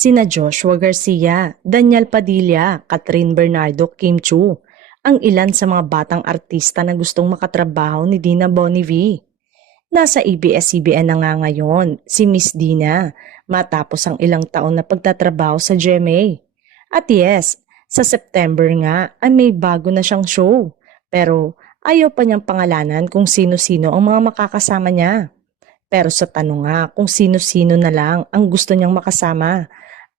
Sina Joshua Garcia, Daniel Padilla, Catherine Bernardo, Kim Chu, ang ilan sa mga batang artista na gustong makatrabaho ni Dina Bonnevie. Nasa ABS-CBN na nga ngayon si Miss Dina matapos ang ilang taon na pagtatrabaho sa GMA. At yes, sa September nga ay may bago na siyang show pero ayaw pa niyang pangalanan kung sino-sino ang mga makakasama niya. Pero sa tanong nga kung sino-sino na lang ang gusto niyang makasama,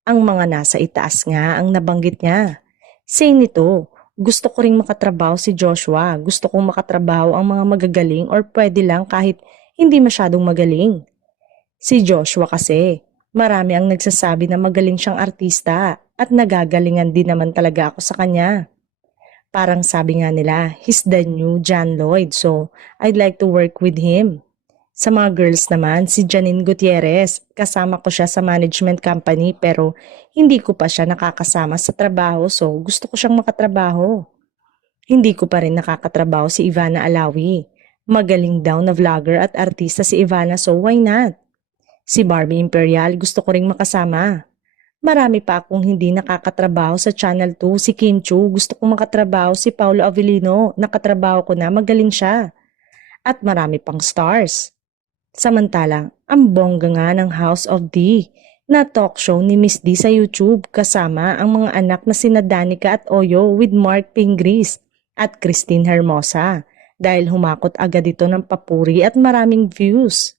ang mga nasa itaas nga ang nabanggit niya. Say nito, gusto ko ring makatrabaho si Joshua, gusto kong makatrabaho ang mga magagaling or pwede lang kahit hindi masyadong magaling. Si Joshua kasi, marami ang nagsasabi na magaling siyang artista at nagagalingan din naman talaga ako sa kanya. Parang sabi nga nila, he's the new John Lloyd so I'd like to work with him. Sa mga girls naman, si Janine Gutierrez, kasama ko siya sa management company pero hindi ko pa siya nakakasama sa trabaho so gusto ko siyang makatrabaho. Hindi ko pa rin nakakatrabaho si Ivana Alawi. Magaling daw na vlogger at artista si Ivana so why not? Si Barbie Imperial gusto ko ring makasama. Marami pa akong hindi nakakatrabaho sa Channel 2, si Kim Chu, gusto kong makatrabaho si Paulo Avellino, nakatrabaho ko na, magaling siya. At marami pang stars. Samantalang, ang bongga nga ng House of D na talk show ni Miss D sa YouTube kasama ang mga anak na sina Danica at Oyo with Mark Pingris at Christine Hermosa dahil humakot agad ito ng papuri at maraming views.